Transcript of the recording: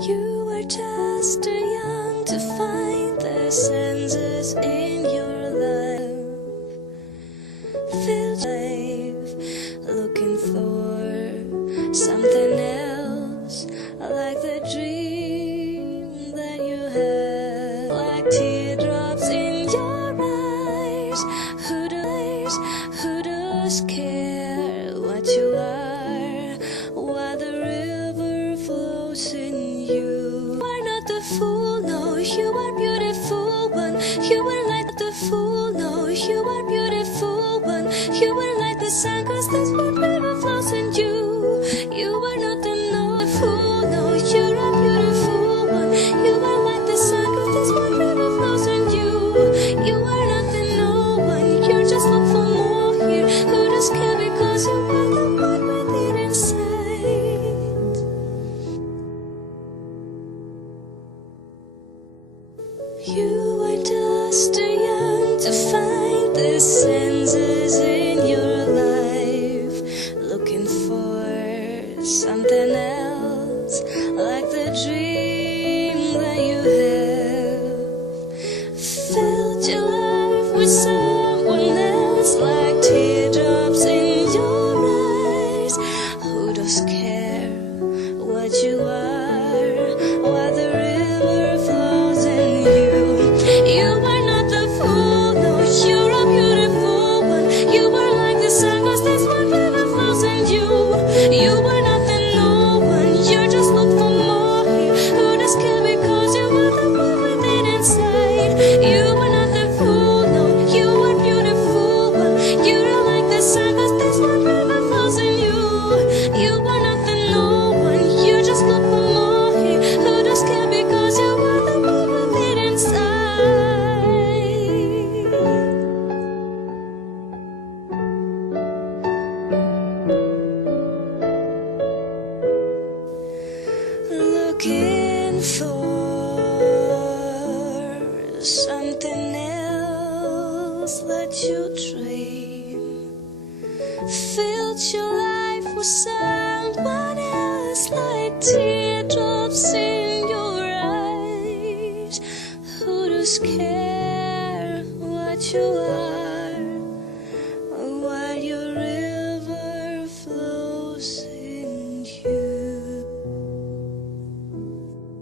You were just too young to find the senses in your life. Filled life, looking for something else, like the dream that you had, like teardrops in your eyes. Who does care what you are, while the river flows in you? You are not the fool, no, you are beautiful one. You are like the fool, no, you are beautiful one. You are like the sun, 'cause this one river flows in you. You are not the fool, no, you're a beautiful one. You are like the sun, 'cause this one river flows in you. You are not the no one, you're just look for more here. Who does care, because you are the one with it inside. You are just too young to find the senses in your life, looking for something else, like the dream that you have. Filled your life with someone else, like teardrops in your eyes. Who does care what you are, while the river flows in you? You are not the fool, no, you're a beautiful one. You are like the sun, 'cause this one river flows in you. You are not the no one, you just look for more here. Who does care, because you are the one with it inside. You are not the fool, no, you are beautiful one. You are like the sun, 'cause this one river flows in you. You are not the no one, you just look for more here. Who does care, because you are the one with it inside. Looking for something else that you dream. Filled your life with someone else, like teardrops in your eyes. Who does care?